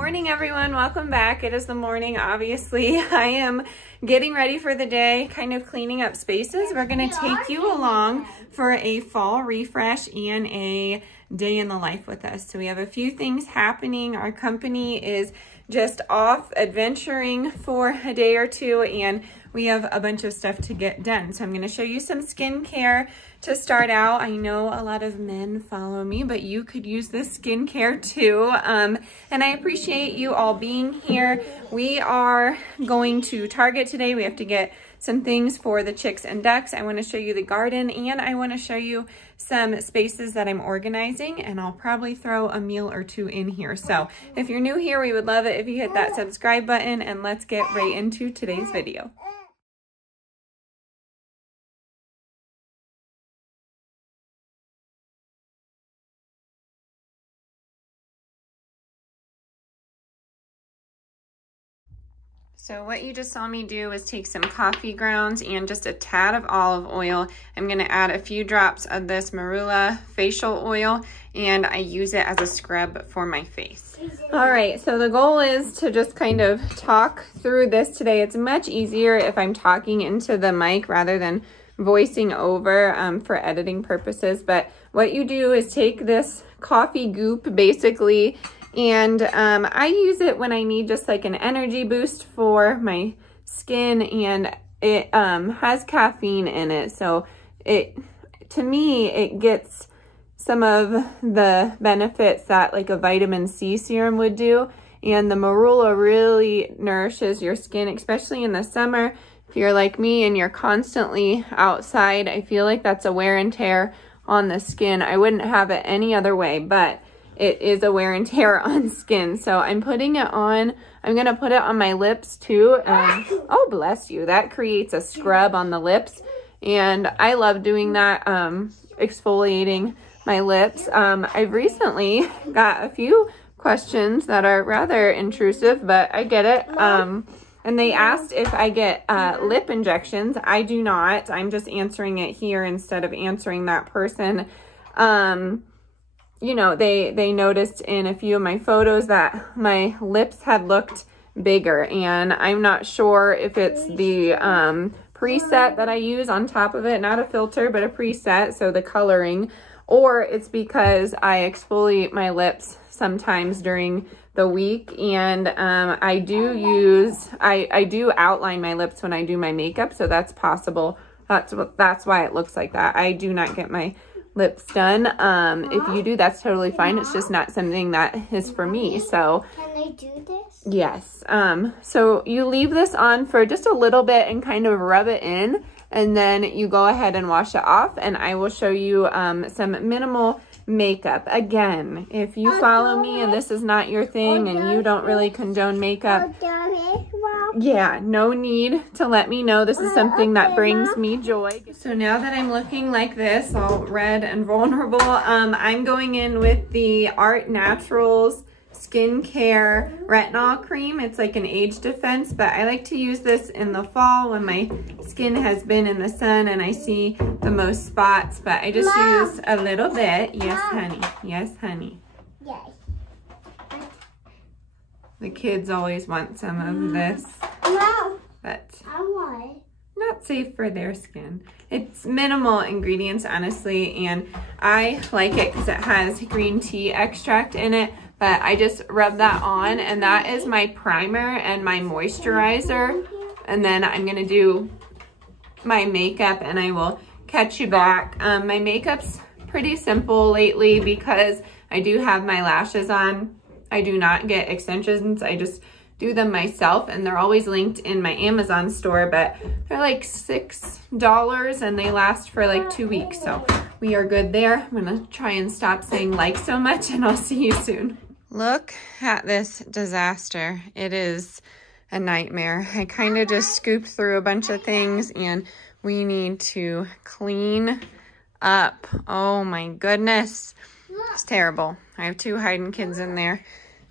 Morning everyone, welcome back. It is the morning, obviously. I am getting ready for the day, kind of cleaning up spaces. We're gonna take you along for a fall refresh and a day in the life with us. So we have a few things happening. Our company is just off adventuring for a day or two, and we have a bunch of stuff to get done. So I'm gonna show you some skincare to start out. I know a lot of men follow me, but you could use this skincare too. And I appreciate you all being here. We are going to Target today. We have to get some things for the chicks and ducks. I wanna show you the garden, and I wanna show you some spaces that I'm organizing, and I'll probably throw a meal or two in here. So if you're new here, we would love it if you hit that subscribe button, and let's get right into today's video. So what you just saw me do is take some coffee grounds and just a tad of olive oil. I'm gonna add a few drops of this marula facial oil, and I use it as a scrub for my face. All right, so the goal is to just kind of talk through this today. It's much easier if I'm talking into the mic rather than voicing over for editing purposes. But what you do is take this coffee goop basically, and I use it when I need just like an energy boost for my skin, and it has caffeine in it. So to me, it gets some of the benefits that like a vitamin C serum would do. And the marula really nourishes your skin, especially in the summer. If you're like me and you're constantly outside, I feel like that's a wear and tear on the skin. I wouldn't have it any other way, but it is a wear and tear on skin. So I'm putting it on. I'm gonna put it on my lips too. Oh, bless you. That creates a scrub on the lips, and I love doing that, exfoliating my lips. I've recently got a few questions that are rather intrusive, but I get it. And they asked if I get lip injections. I do not. I'm just answering it here instead of answering that person. You know, they noticed in a few of my photos that my lips had looked bigger, and I'm not sure if it's the preset that I use on top of it, not a filter, but a preset, so the coloring, or it's because I exfoliate my lips sometimes during the week, and I do outline my lips when I do my makeup, so that's possible. That's why it looks like that. I do not get my lips done. If you do, that's totally fine. It's just not something that is for me. So can I do this? Yes. So you leave this on for just a little bit and kind of rub it in, and then you go ahead and wash it off, and I will show you some minimal makeup. Again, if you follow me and this is not your thing and you don't really condone makeup, yeah, no need to let me know. This is something that brings me joy. So now that I'm looking like this, all red and vulnerable, I'm going in with the Art Naturals Skincare Retinol Cream. It's like an age defense, but I like to use this in the fall when my skin has been in the sun and I see the most spots, but I just use a little bit. Yes, honey. Yes, honey. Yes. The kids always want some of this, but I want it. Not safe for their skin. It's minimal ingredients, honestly, and I like it because it has green tea extract in it, but I just rub that on, and that is my primer and my moisturizer, and then I'm gonna do my makeup, and I will catch you back. My makeup's pretty simple lately because I do have my lashes on. I do not get extensions. I just do them myself, and they're always linked in my Amazon store, but they're like $6 and they last for like 2 weeks. So we are good there. I'm gonna try and stop saying like so much, and I'll see you soon. Look at this disaster. It is a nightmare. I kind of just scooped through a bunch of things, and we need to clean up. Oh my goodness. It's terrible. I have 2 hiding kids in there.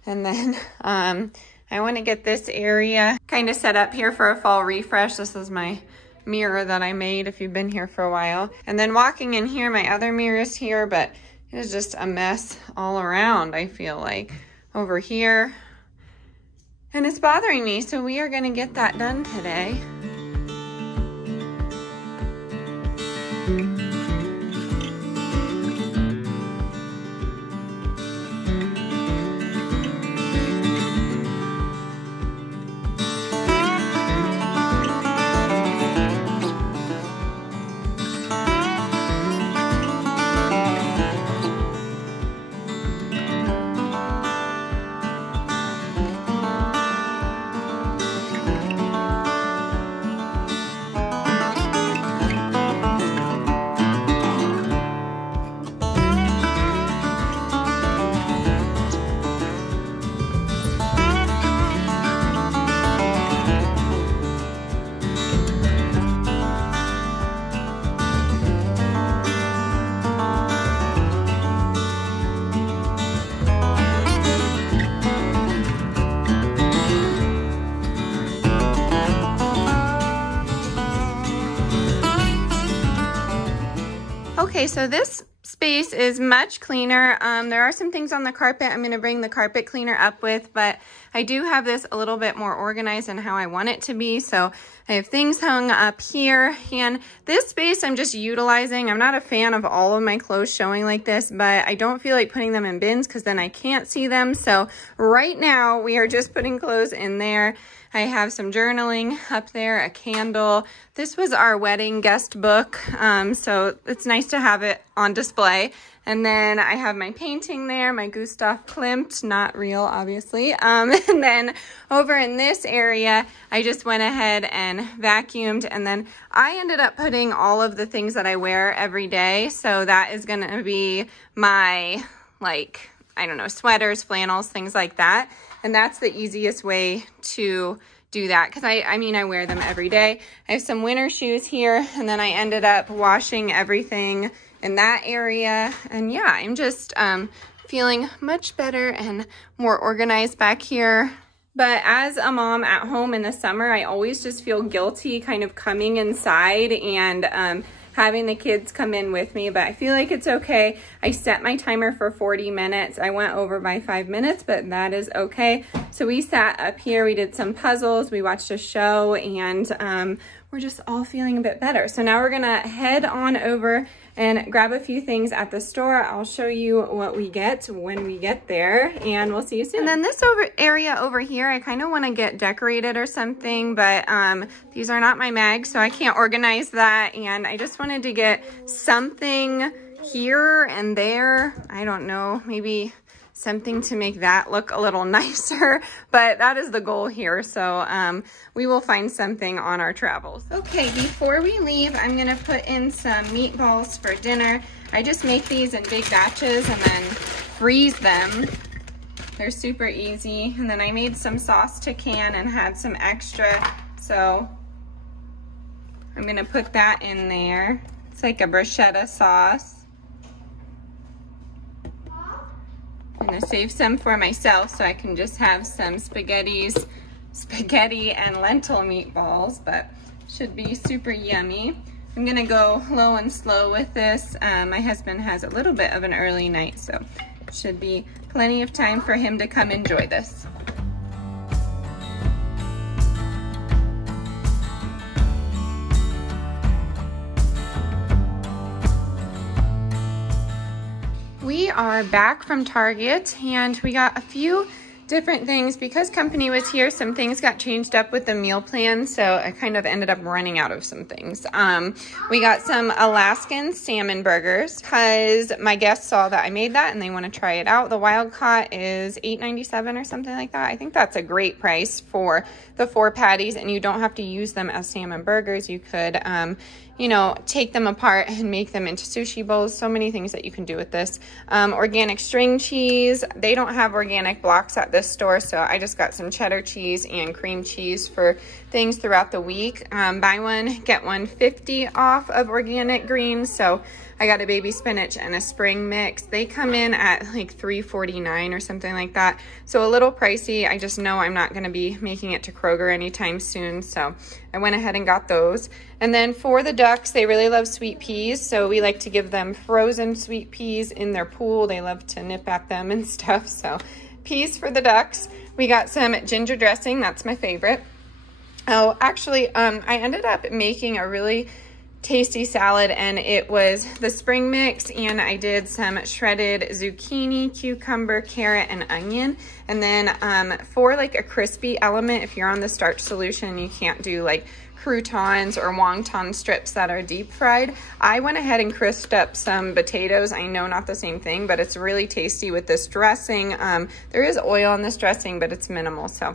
And then I want to get this area kind of set up here for a fall refresh. This is my mirror that I made if you've been here for a while. And then walking in here, my other mirror is here, but it is just a mess all around, I feel like. Over here, and it's bothering me, so we are gonna get that done today. Okay, so this space is much cleaner. There are some things on the carpet I'm going to bring the carpet cleaner up with, but I do have this a little bit more organized in how I want it to be. So I have things hung up here, and this space I'm just utilizing. I'm not a fan of all of my clothes showing like this, but I don't feel like putting them in bins because then I can't see them. So right now we are just putting clothes in there. I have some journaling up there, a candle. This was our wedding guest book, so it's nice to have it on display. And then I have my painting there, my Gustav Klimt, not real, obviously. And then over in this area, I just went ahead and vacuumed. And then I ended up putting all of the things that I wear every day. So that is going to be my, like, I don't know, sweaters, flannels, things like that. And that's the easiest way to do that because I mean, I wear them every day. I have some winter shoes here, and then I ended up washing everything in that area. And yeah, I'm just feeling much better and more organized back here. But as a mom at home in the summer, I always just feel guilty kind of coming inside and having the kids come in with me, but I feel like it's okay. I set my timer for 40 minutes. I went over by 5 minutes, but that is okay. So we sat up here, we did some puzzles, we watched a show, and we're just all feeling a bit better. So now we're gonna head on over and grab a few things at the store. I'll show you what we get when we get there, and we'll see you soon. And then this area over here, I kind of want to get decorated or something, but these are not my mags, so I can't organize that. And I just wanted to get something here and there. I don't know, maybe something to make that look a little nicer, but that is the goal here. So we will find something on our travels. Okay, before we leave, I'm gonna put in some meatballs for dinner. I just make these in big batches and then freeze them. They're super easy. And then I made some sauce to can and had some extra. So I'm gonna put that in there. It's like a bruschetta sauce. I'm gonna save some for myself so I can just have some spaghetti and lentil meatballs, but should be super yummy. I'm gonna go low and slow with this. My husband has a little bit of an early night, so should be plenty of time for him to come enjoy this. We are back from Target, and we got a few different things. Because company was here, some things got changed up with the meal plan, so I kind of ended up running out of some things. We got some Alaskan salmon burgers because my guests saw that I made that and they want to try it out. The wild caught is $8.97 or something like that. I think that's a great price for the 4 patties, and you don't have to use them as salmon burgers. You could you know, take them apart and make them into sushi bowls. So many things that you can do with this. Organic string cheese. They don't have organic blocks at this store, so I just got some cheddar cheese and cream cheese for things throughout the week. Buy one, get one 50 off of organic greens. So I got a baby spinach and a spring mix. They come in at like $3.49 or something like that. So a little pricey. I just know I'm not gonna be making it to Kroger anytime soon. So I went ahead and got those. And then for the ducks, they really love sweet peas. So we like to give them frozen sweet peas in their pool. They love to nip at them and stuff. So peas for the ducks. We got some ginger dressing. That's my favorite. Oh, actually, I ended up making a really tasty salad, and it was the spring mix, and I did some shredded zucchini, cucumber, carrot, and onion. And then for like a crispy element, if you're on the starch solution, you can't do like croutons or wonton strips that are deep fried. I went ahead and crisped up some potatoes. I know not the same thing, but it's really tasty with this dressing. There is oil in this dressing, but it's minimal, so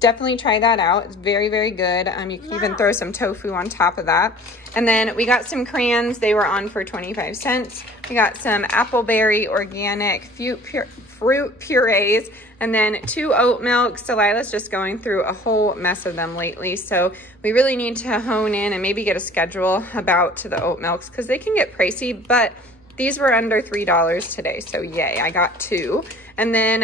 definitely try that out. It's very, very good. You can even throw some tofu on top of that. And then we got some crayons. They were on for 25 cents. We got some appleberry organic fruit purees, and then 2 oat milks. Delilah's just going through a whole mess of them lately, so we really need to hone in and maybe get a schedule about to the oat milks, because they can get pricey, but these were under $3 today, so yay, I got 2. And then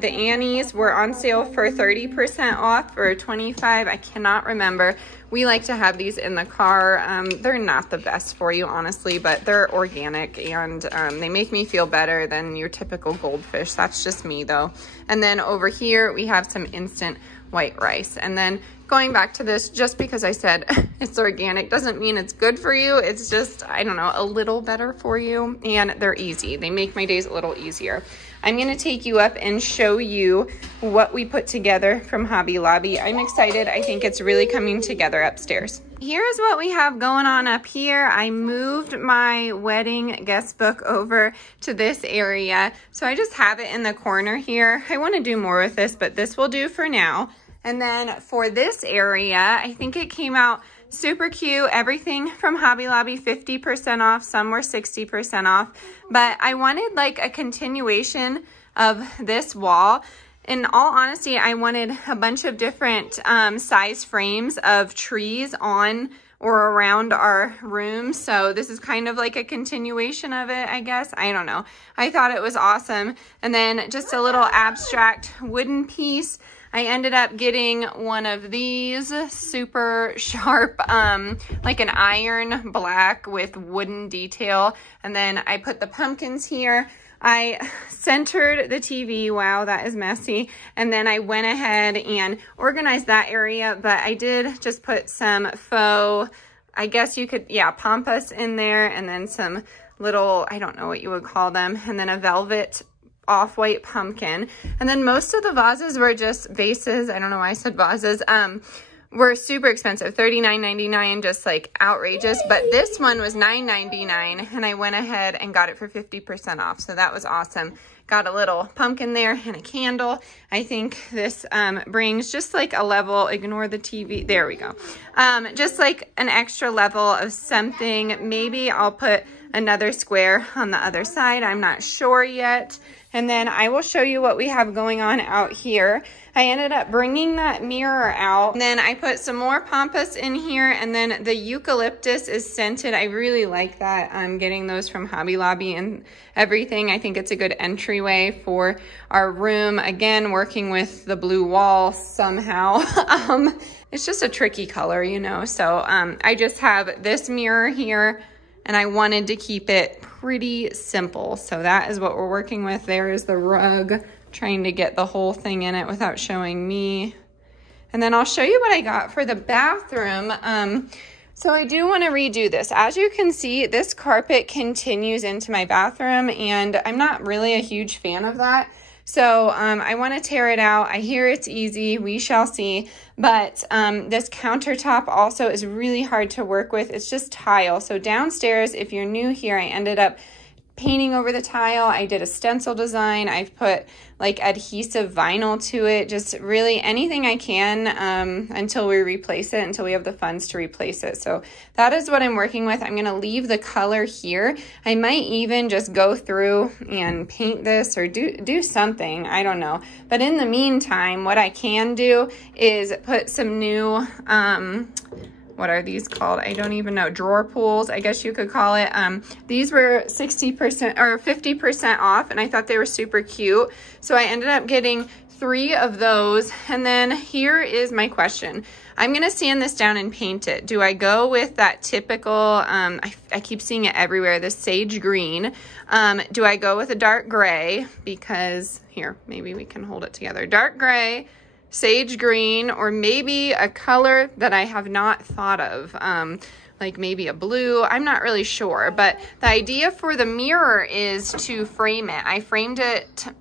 the Annies were on sale for 30% off or 25, I cannot remember. We like to have these in the car. They're not the best for you, honestly, but they're organic, and they make me feel better than your typical goldfish. That's just me, though. And then over here, we have some instant white rice. And then going back to this, just because I said it's organic doesn't mean it's good for you. It's just, I don't know, a little better for you, and they're easy. They make my days a little easier. I'm gonna take you up and show you what we put together from Hobby Lobby. I'm excited. I think it's really coming together upstairs. Here's what we have going on up here. I moved my wedding guest book over to this area, so I just have it in the corner here. I want to do more with this, but this will do for now. And then for this area, I think it came out super cute. Everything from Hobby Lobby 50% off, some were 60% off, but I wanted like a continuation of this wall. In all honesty, I wanted a bunch of different size frames of trees on or around our room. So this is kind of like a continuation of it, I guess. I don't know. I thought it was awesome. And then just a little abstract wooden piece. I ended up getting one of these super sharp, like an iron black with wooden detail. And then I put the pumpkins here. I centered the TV. Wow, that is messy. And then I went ahead and organized that area, but I did just put some faux, I guess you could, yeah, pampas in there, and then some little, I don't know what you would call them, and then a velvet off-white pumpkin. And then most of the vases were just vases. I don't know why I said vases. Were super expensive, $39.99, just like outrageous. But this one was $9.99, and I went ahead and got it for 50% off. So that was awesome. Got a little pumpkin there and a candle. I think this brings just like a level, ignore the TV, there we go. Just like an extra level of something. Maybe I'll put another square on the other side. I'm not sure yet. And then I will show you what we have going on out here. I ended up bringing that mirror out. And then I put some more pampas in here, and then the eucalyptus is scented. I really like that. I'm getting those from Hobby Lobby and everything. I think it's a good entryway for our room. Again, working with the blue wall somehow. It's just a tricky color, you know. So I just have this mirror here, and I wanted to keep it pretty simple. So that is what we're working with. There is the rug, trying to get the whole thing in it without showing me. And then I'll show you what I got for the bathroom. So I do want to redo this. As you can see, this carpet continues into my bathroom, and I'm not really a huge fan of that. So I want to tear it out. I hear it's easy. We shall see. But this countertop also is really hard to work with. It's just tile. So downstairs, if you're new here, I ended up painting over the tile. I did a stencil design. I've put like adhesive vinyl to it. Just really anything I can until we replace it, until we have the funds to replace it. So that is what I'm working with. I'm going to leave the color here. I might even just go through and paint this or do something. I don't know. But in the meantime, what I can do is put some new what are these called? I don't even know. Drawer pulls, I guess you could call it. These were 60% or 50% off, and I thought they were super cute. So I ended up getting 3 of those. And then here is my question. I'm gonna sand this down and paint it. Do I go with that typical, I keep seeing it everywhere, this sage green. Do I go with a dark gray? Because here, maybe we can hold it together. Dark gray, sage green, or maybe a color that I have not thought of. Like maybe a blue, I'm not really sure. But the idea for the mirror is to frame it. I framed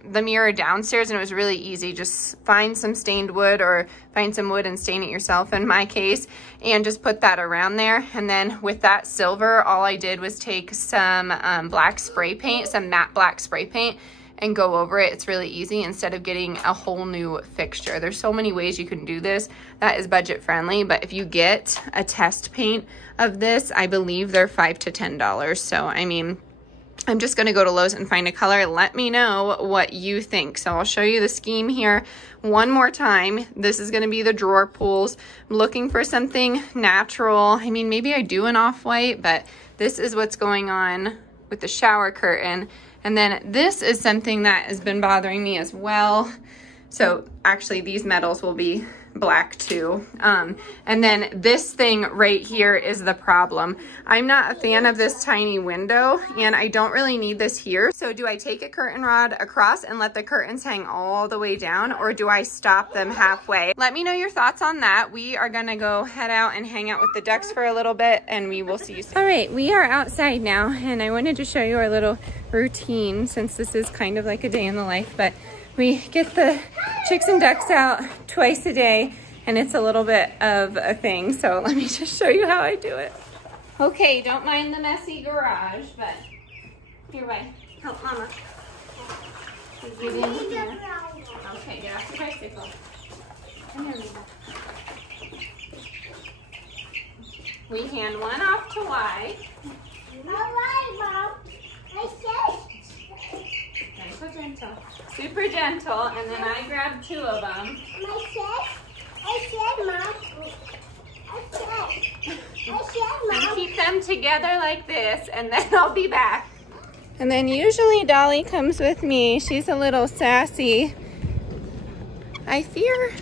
the mirror downstairs, and it was really easy. Just find some stained wood or find some wood and stain it yourself in my case, and just put that around there. And then with that silver, all I did was take some black spray paint, some matte black spray paint, and go over it. It's really easy instead of getting a whole new fixture. There's so many ways you can do this that is budget friendly, but if you get a test paint of this, I believe they're $5 to $10. So I mean, I'm just gonna go to Lowe's and find a color. Let me know what you think. So I'll show you the scheme here one more time. This is gonna be the drawer pulls. I'm looking for something natural. I mean, maybe I do an off-white, but this is what's going on with the shower curtain. And then this is something that has been bothering me as well. So actually these metals will be black too. And then this thing right here is the problem. I'm not a fan of this tiny window, and I don't really need this here. So do I take a curtain rod across and let the curtains hang all the way down, or do I stop them halfway? Let me know your thoughts on that. We are gonna go head out and hang out with the ducks for a little bit, and we will see you soon. All right, we are outside now, and I wanted to show you our little routine since this is kind of like a day in the life, but we get the chicks and ducks out twice a day, and it's a little bit of a thing. So let me just show you how I do it. Okay, don't mind the messy garage, but here, bye. Help Mama. Get in here. Okay, get off your bicycle. Come here, Mead. We hand one off to Y. All right, Mom. I said. Nice and gentle. Super gentle, and then I grab 2 of them. I said, Mom. And keep them together like this, and then I'll be back. And then usually Dolly comes with me. She's a little sassy. I fear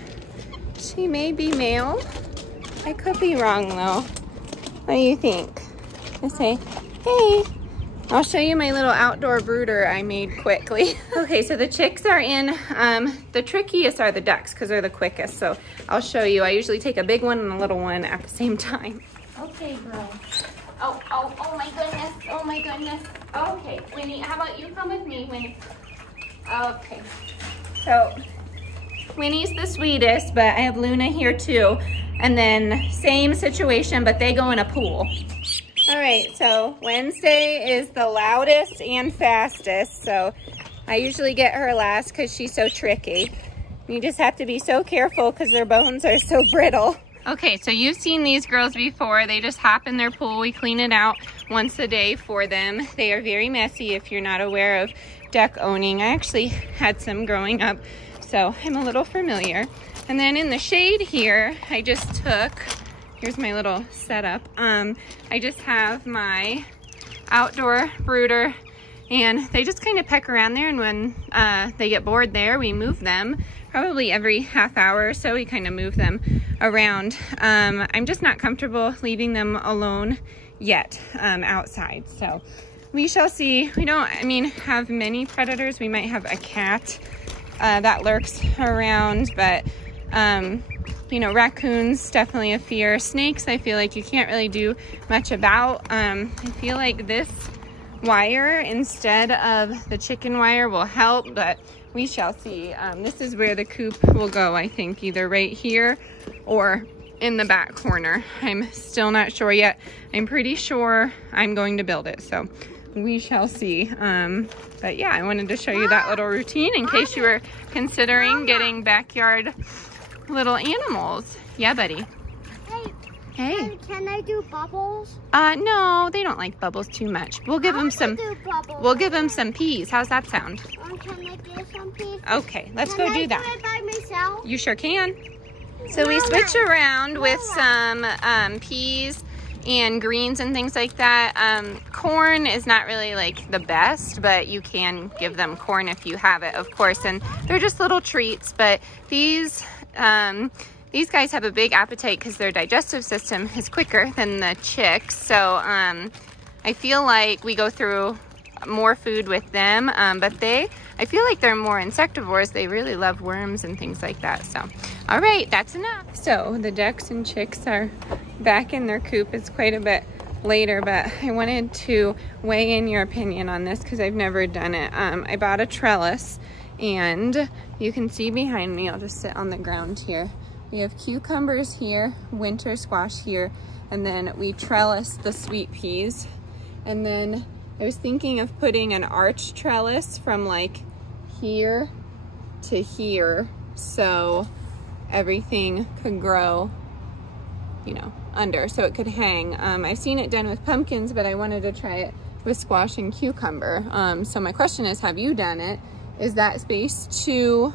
she may be male. I could be wrong though. What do you think? I say, hey. I'll show you my little outdoor brooder I made quickly. Okay, so the chicks are in. The trickiest are the ducks because they're the quickest. So I'll show you. I usually take a big one and a little one at the same time. Okay, girl. Oh my goodness. Oh my goodness. Okay, Winnie, how about you come with me, Winnie? Okay. So Winnie's the sweetest, but I have Luna here too. And then same situation, but they go in a pool. All right, so Wednesday is the loudest and fastest, so I usually get her last because she's so tricky. You just have to be so careful because their bones are so brittle. Okay, so you've seen these girls before. They just hop in their pool. We clean it out once a day for them. They are very messy if you're not aware of duck owning. I actually had some growing up, so I'm a little familiar. And then in the shade here, I just took... Here's my little setup. I just have my outdoor brooder, and they just kind of peck around there, and when they get bored there, we move them. Probably every half hour or so, we kind of move them around. I'm just not comfortable leaving them alone yet outside, so we shall see. We don't, have many predators. We might have a cat that lurks around, but raccoons, definitely a fear. Snakes, I feel like you can't really do much about. I feel like this wire instead of the chicken wire will help, but we shall see. This is where the coop will go, I think, either right here or in the back corner. I'm still not sure yet. I'm pretty sure I'm going to build it, so we shall see. But yeah, I wanted to show you that little routine in case you were considering getting backyard little animals. Yeah, buddy. Hey. Can I do bubbles? No, they don't like bubbles too much. We'll give them some. We'll give them some peas. How's that sound? Can I get some peas? Okay, let's go do that. Can I do it by myself? You sure can. So we switch around with some peas and greens and things like that. Corn is not really like the best, but you can give them corn if you have it, of course. And they're just little treats, but these guys have a big appetite because their digestive system is quicker than the chicks. So I feel like we go through more food with them, but I feel like they're more insectivores. They really love worms and things like that. So, all right, that's enough. So the ducks and chicks are back in their coop. It's quite a bit later, but I wanted to weigh in your opinion on this because I've never done it. I bought a trellis, and you can see behind me, I'll just sit on the ground here. We have cucumbers here, winter squash here, and then we trellis the sweet peas. And then I was thinking of putting an arch trellis from like here to here so everything could grow, you know, under, so it could hang. I've seen it done with pumpkins, but I wanted to try it with squash and cucumber. So my question is, have you done it? Is that space too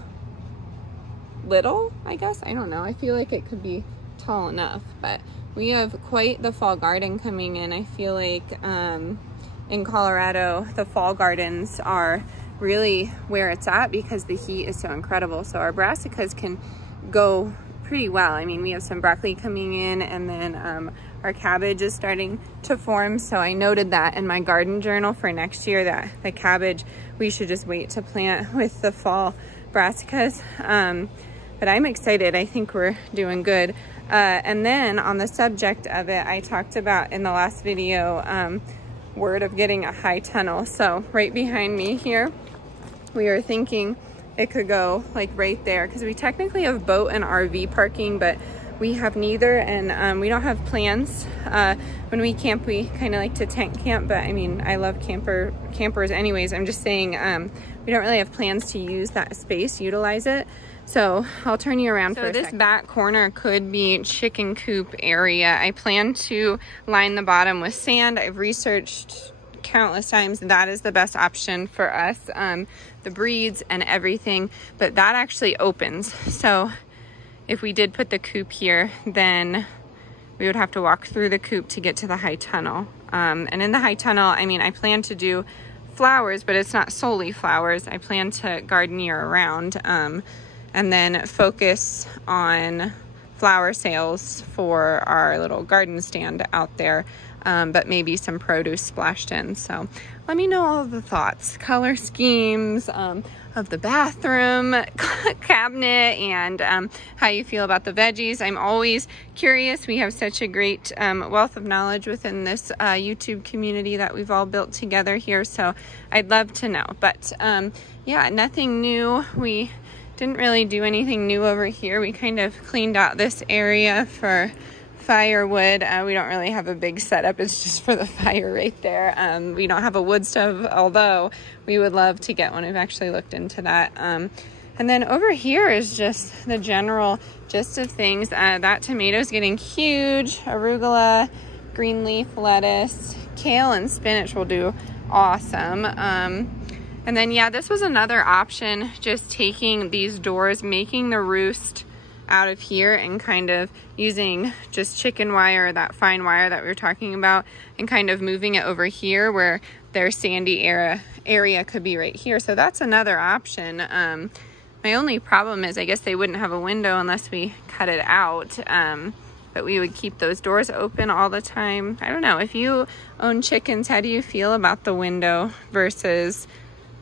little, I guess? I don't know. I feel like it could be tall enough, but we have quite the fall garden coming in. I feel like in Colorado, the fall gardens are really where it's at because the heat is so incredible. So our brassicas can go pretty well. I mean, we have some broccoli coming in, and then our cabbage is starting to form. So I noted that in my garden journal for next year, that the cabbage, we should just wait to plant with the fall brassicas. But I'm excited. I think we're doing good. And then on the subject of it, I talked about in the last video, word of getting a high tunnel. So right behind me here, we are thinking it could go like right there because we technically have boat and RV parking, but we have neither, and we don't have plans. When we camp, we kind of like to tent camp, but I mean, I love campers anyways. I'm just saying we don't really have plans to use that space, utilize it. So I'll turn you around for a second. So this back corner could be chicken coop area. I plan to line the bottom with sand. I've researched countless times that is the best option for us, the breeds and everything, but that actually opens. So if we did put the coop here, then we would have to walk through the coop to get to the high tunnel. And in the high tunnel, I mean, I plan to do flowers, but it's not solely flowers. I plan to garden year round. And then focus on flower sales for our little garden stand out there, but maybe some produce splashed in. So let me know all of the thoughts, color schemes of the bathroom cabinet, and how you feel about the veggies. I'm always curious. We have such a great wealth of knowledge within this YouTube community that we've all built together here, so I'd love to know. But yeah, nothing new. We didn't really do anything new over here. We kind of cleaned out this area for firewood. We don't really have a big setup. It's just for the fire right there. We don't have a wood stove, although we would love to get one. We've actually looked into that. And then over here is just the general gist of things. That tomato's getting huge. Arugula, green leaf lettuce, kale and spinach will do awesome. And then, yeah, this was another option, just taking these doors, making the roost out of here and kind of using just chicken wire, that fine wire that we were talking about, and kind of moving it over here where their sandy area could be right here. So that's another option. My only problem is I guess they wouldn't have a window unless we cut it out. But we would keep those doors open all the time. I don't know. If you own chickens, how do you feel about the window versus,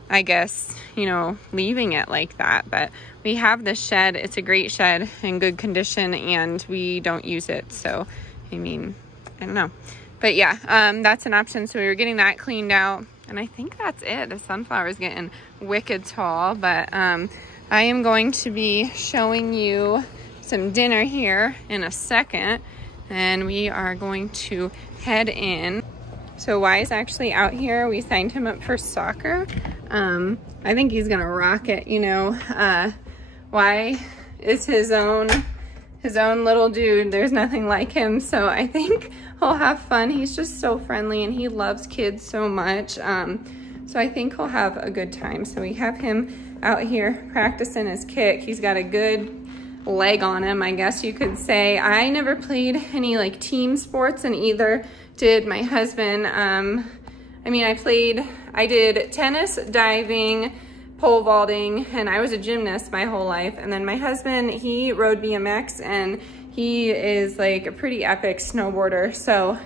I guess, you know, leaving it like that? But we have this shed. It's a great shed in good condition, and we don't use it. So, I mean, I don't know. But yeah, that's an option. So we were getting that cleaned out, and I think that's it. The sunflower is getting wicked tall, but I am going to be showing you some dinner here in a second, and we are going to head in. So Wise actually out here. We signed him up for soccer. I think he's gonna rock it, you know. Y is his own little dude. There's nothing like him, so I think he'll have fun. He's just so friendly, and he loves kids so much. So I think he'll have a good time. So we have him out here practicing his kick. He's got a good leg on him, I guess you could say. I never played any like team sports, and either did my husband. I mean, I did tennis, diving, pole vaulting, and I was a gymnast my whole life. And then my husband, he rode BMX, and he is like a pretty epic snowboarder. So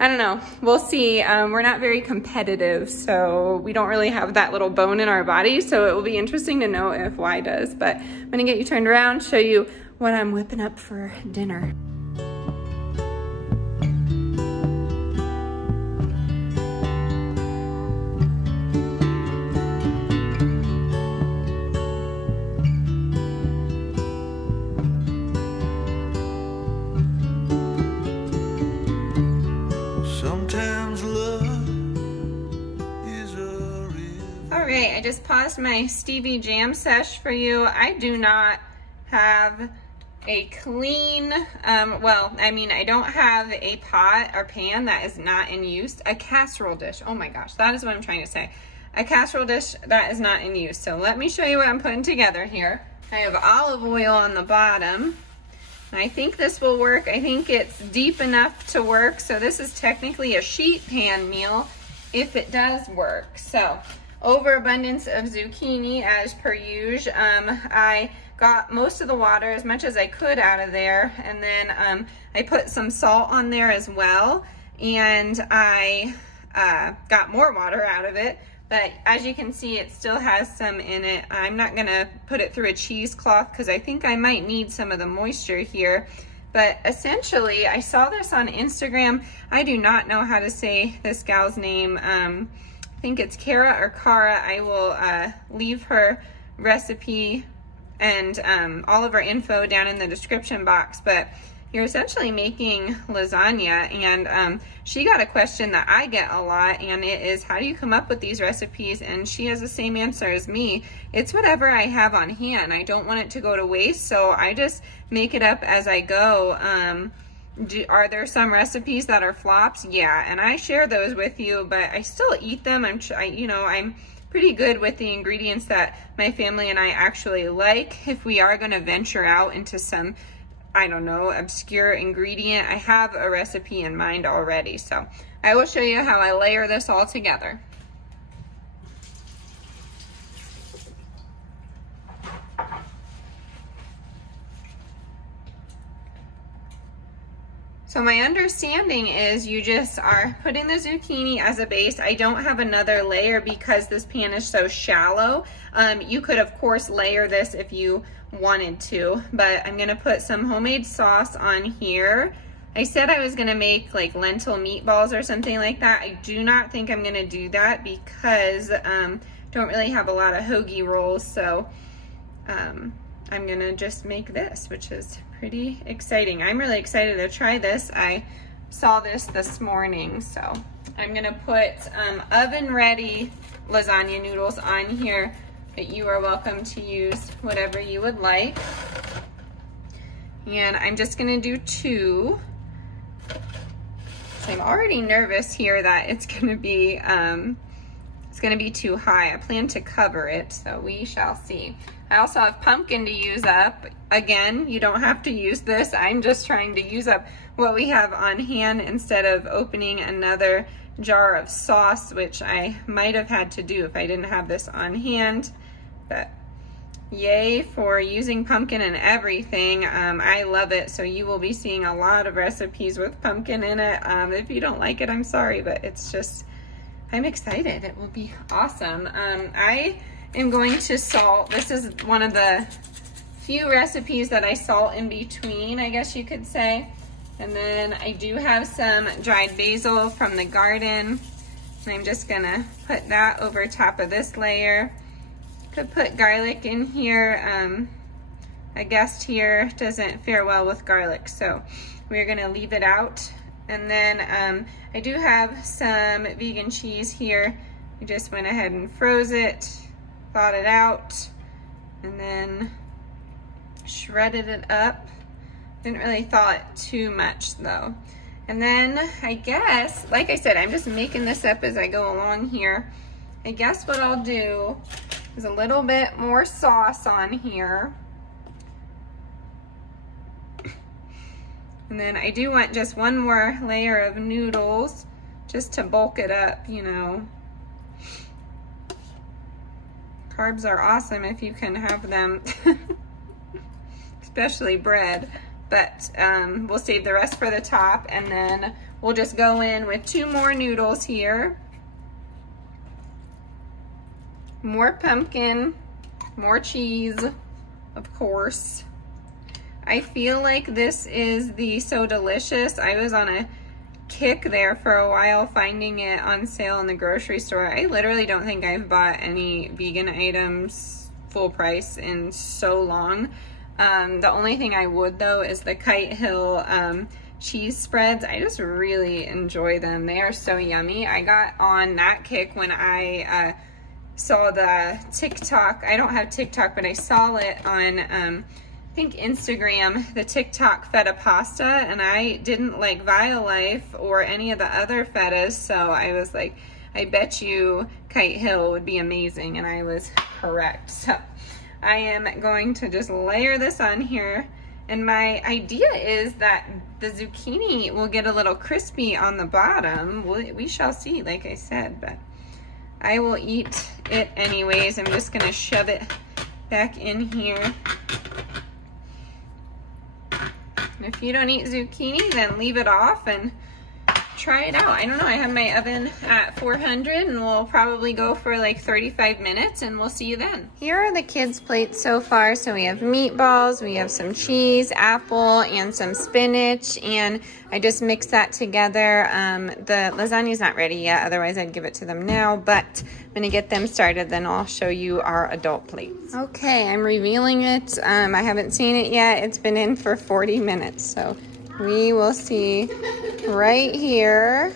I don't know, we'll see. We're not very competitive, so we don't really have that little bone in our body. So it will be interesting to know if Y does. But I'm gonna get you turned around, show you what I'm whipping up for dinner. I just paused my Stevie Jam sesh for you. I do not have a clean, well, I mean, I don't have a pot or pan that is not in use. A casserole dish. Oh my gosh, that is what I'm trying to say. A casserole dish that is not in use. So let me show you what I'm putting together here. I have olive oil on the bottom. I think this will work. I think it's deep enough to work. So this is technically a sheet pan meal if it does work. So overabundance of zucchini as per usual. I got most of the water, as much as I could, out of there, and then I put some salt on there as well, and I got more water out of it. But as you can see, it still has some in it. I'm not gonna put it through a cheesecloth because I think I might need some of the moisture here. But essentially, I saw this on Instagram. I do not know how to say this gal's name. I think it's Kara or Cara. I will leave her recipe and all of her info down in the description box. But you're essentially making lasagna, and she got a question that I get a lot, and it is, how do you come up with these recipes? And she has the same answer as me. It's whatever I have on hand. I don't want it to go to waste, so I just make it up as I go. Are there some recipes that are flops? Yeah, and I share those with you, but I still eat them. I'm pretty good with the ingredients that my family and I actually like. If we are going to venture out into some, I don't know, obscure ingredient, I have a recipe in mind already. So I will show you how I layer this all together. So my understanding is you just are putting the zucchini as a base. I don't have another layer because this pan is so shallow. You could, of course, layer this if you wanted to, but I'm gonna put some homemade sauce on here. I said I was gonna make like lentil meatballs or something like that. I do not think I'm gonna do that because don't really have a lot of hoagie rolls, so I'm gonna just make this, which is pretty exciting. I'm really excited to try this. I saw this morning, so I'm gonna put oven ready lasagna noodles on here, but you are welcome to use whatever you would like. And I'm just gonna do 2. So I'm already nervous here that it's gonna be too high. I plan to cover it, so we shall see. I also have pumpkin to use up. Again, you don't have to use this. I'm just trying to use up what we have on hand instead of opening another jar of sauce, which I might have had to do if I didn't have this on hand. But yay for using pumpkin in everything. I love it, so you will be seeing a lot of recipes with pumpkin in it. If you don't like it, I'm sorry, but it's just, I'm excited. It will be awesome. I am going to salt. This is one of the few recipes that I salt in between, I guess you could say. And then I do have some dried basil from the garden. And I'm just gonna put that over top of this layer. Could put garlic in here. A guest here doesn't fare well with garlic, so we're gonna leave it out. And then I do have some vegan cheese here. I just went ahead and froze it, thawed it out, and then shredded it up. Didn't really thaw it too much though. And then I guess, like I said, I'm just making this up as I go along here. I guess what I'll do is a little bit more sauce on here. And then I do want just one more layer of noodles just to bulk it up, you know. Carbs are awesome if you can have them, especially bread. But we'll save the rest for the top, and then we'll just go in with 2 more noodles here. More pumpkin, more cheese, of course. I feel like this is the So Delicious. I was on a kick there for a while finding it on sale in the grocery store. I literally don't think I've bought any vegan items full price in so long. The only thing I would though is the Kite Hill cheese spreads. I just really enjoy them. They are so yummy. I got on that kick when I saw the TikTok. I don't have TikTok, but I saw it on I think Instagram, the TikTok feta pasta, and I didn't like Violife or any of the other fetas, so I was like, I bet you Kite Hill would be amazing, and I was correct. So I am going to just layer this on here, and my idea is that the zucchini will get a little crispy on the bottom. We shall see, like I said, but I will eat it anyways. I'm just gonna shove it back in here. If you don't eat zucchini, then leave it off and try it out. I don't know, I have my oven at 400 and we'll probably go for like 35 minutes and we'll see you then. Here are the kids' plates so far. So we have meatballs, we have some cheese, apple, and some spinach, and I just mixed that together. The lasagna's not ready yet, otherwise I'd give it to them now, but I'm gonna get them started, then I'll show you our adult plates. Okay, I'm revealing it. I haven't seen it yet. It's been in for 40 minutes, so we will see right here.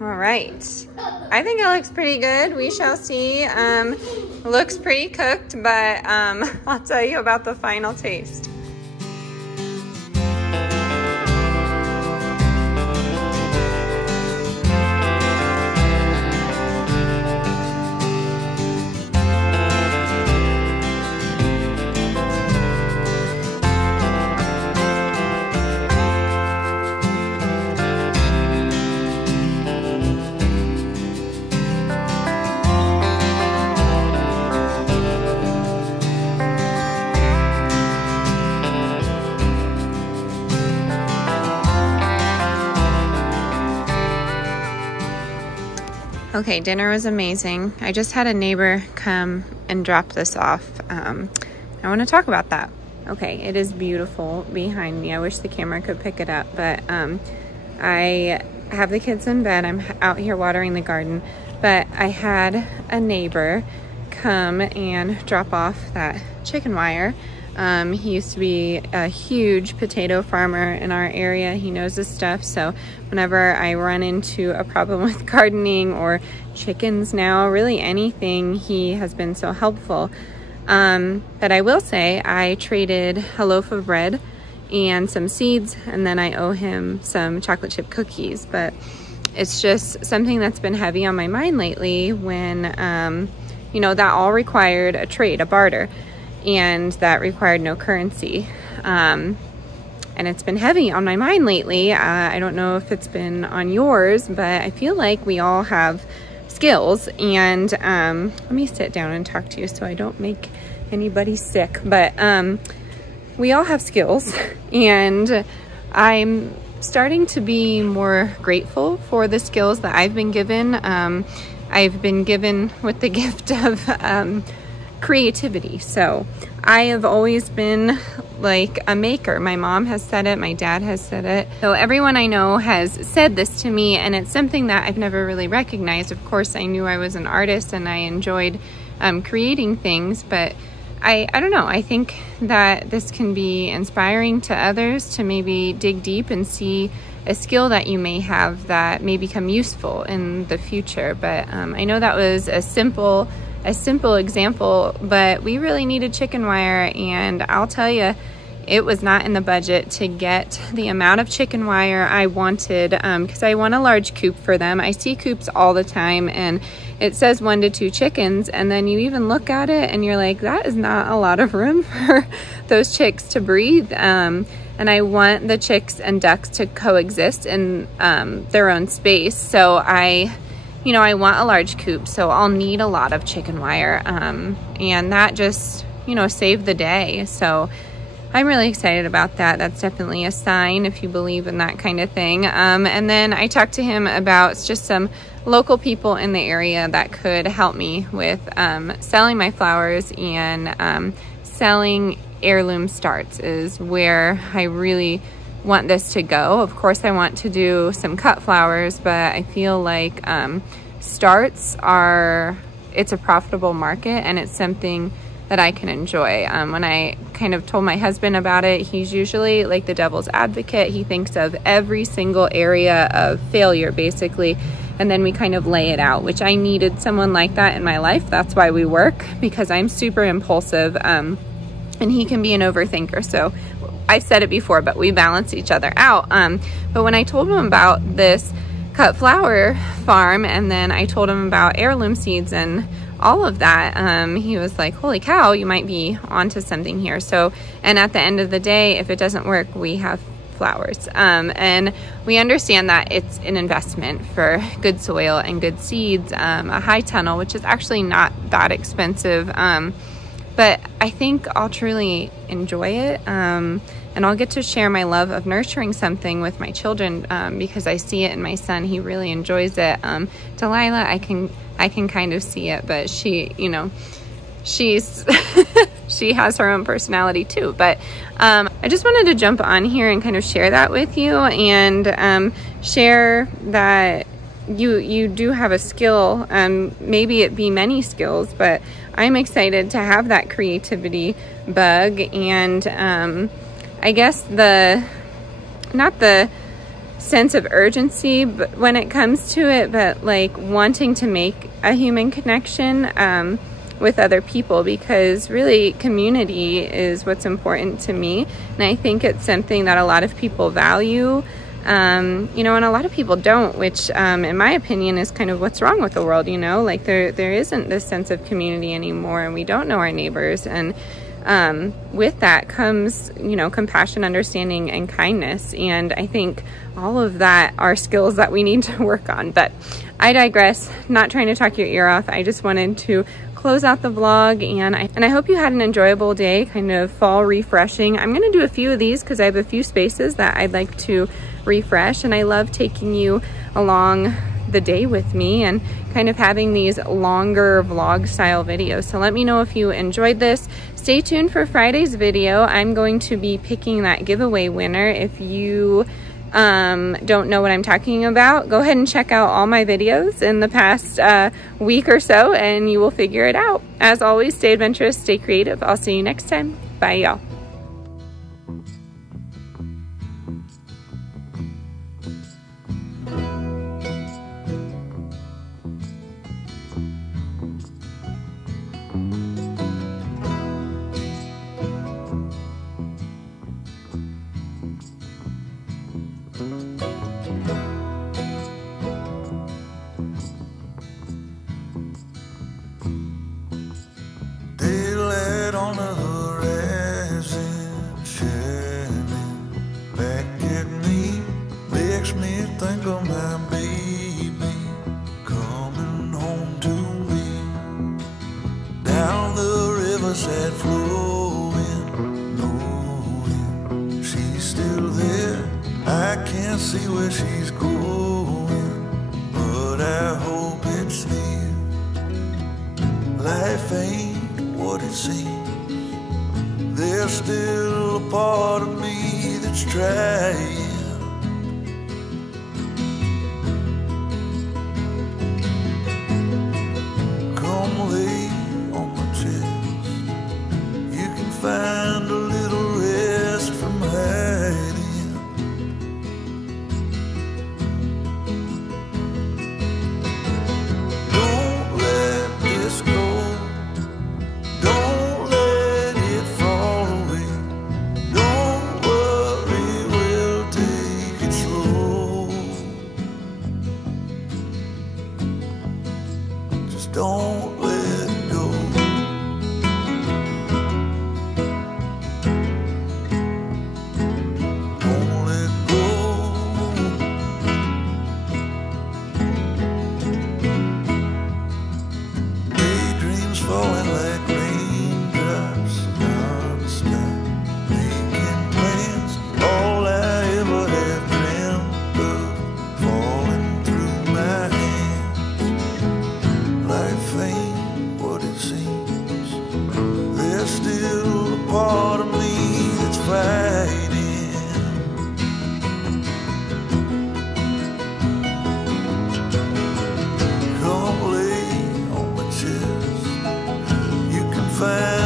All right, I think it looks pretty good. We shall see. Looks pretty cooked, but I'll tell you about the final taste. Okay, dinner was amazing. I just had a neighbor come and drop this off. I want to talk about that. Okay, it is beautiful behind me. I wish the camera could pick it up, but I have the kids in bed. I'm out here watering the garden, but I had a neighbor come and drop off that chicken wire. He used to be a huge potato farmer in our area. He knows his stuff, so whenever I run into a problem with gardening or chickens now, really anything, he has been so helpful. But I will say I traded a loaf of bread and some seeds, and then I owe him some chocolate chip cookies. But it's just something that's been heavy on my mind lately when, you know, that all required a trade, a barter. And that required no currency. And it's been heavy on my mind lately. I don't know if it's been on yours, but I feel like we all have skills. And let me sit down and talk to you so I don't make anybody sick. But we all have skills, and I'm starting to be more grateful for the skills that I've been given. I've been given with the gift of creativity. So I have always been like a maker. My mom has said it, my dad has said it. So everyone I know has said this to me, and it's something that I've never really recognized. Of course, I knew I was an artist and I enjoyed creating things, but I don't know. I think that this can be inspiring to others to maybe dig deep and see a skill that you may have that may become useful in the future. But I know that was a simple example, but we really needed chicken wire, and I'll tell you, it was not in the budget to get the amount of chicken wire I wanted, because I want a large coop for them. I see coops all the time, and it says 1 to 2 chickens, and then you even look at it and you're like, that is not a lot of room for those chicks to breathe. and I want the chicks and ducks to coexist in their own space. So I want a large coop, so I'll need a lot of chicken wire, and that just, saved the day. So I'm really excited about that. That's definitely a sign if you believe in that kind of thing. And then I talked to him about just some local people in the area that could help me with selling my flowers, and selling heirloom starts is where I really want this to go. Of course, I want to do some cut flowers, but I feel like starts it's a profitable market, and it's something that I can enjoy. When I kind of told my husband about it, he's usually like the devil's advocate. He thinks of every single area of failure, basically, and then we kind of lay it out, which I needed someone like that in my life. That's why we work, because I'm super impulsive, and he can be an overthinker. So I've said it before, but we balance each other out. But when I told him about this cut flower farm, and then I told him about heirloom seeds and all of that, he was like, holy cow, you might be onto something here. So, and at the end of the day, if it doesn't work, we have flowers. And we understand that it's an investment for good soil and good seeds, a high tunnel, which is actually not that expensive. But I think I'll truly enjoy it, and I'll get to share my love of nurturing something with my children, because I see it in my son. He really enjoys it. Delilah, I can kind of see it, but she, she's she has her own personality too. But I just wanted to jump on here and kind of share that with you, and share that you do have a skill, maybe it be many skills, but I'm excited to have that creativity bug, and I guess not the sense of urgency but when it comes to it, but like wanting to make a human connection with other people, because really community is what's important to me, and I think it's something that a lot of people value. And a lot of people don't, which in my opinion is kind of what's wrong with the world. Like there isn't this sense of community anymore, and we don't know our neighbors, and with that comes compassion, understanding, and kindness. And I think all of that are skills that we need to work on. But I digress, not trying to talk your ear off. I just wanted to close out the vlog, and I hope you had an enjoyable day, kind of fall refreshing. I'm going to do a few of these because I have a few spaces that I'd like to refresh, and I love taking you along the day with me and kind of having these longer vlog style videos. So let me know if you enjoyed this. Stay tuned for Friday's video. I'm going to be picking that giveaway winner. If you don't know what I'm talking about, go ahead and check out all my videos in the past week or so, and you will figure it out. As always, stay adventurous, stay creative. I'll see you next time. Bye, y'all. On the horizon, shining back at me, makes me think of my baby coming home to me. Down the riverside flowing, knowing she's still there. I can't see where she's going, but I hope it's near. Life ain't what it seems. There's still a part of me that's trying. Come lay on my chest. You can find a little rest from hiding. Don't let this go. like raindrops on the sky, making plans. All I ever have dreamt of falling through my hands. Life ain't what it seems. There's still a part of me that's fighting. Come lay on my chest. You can find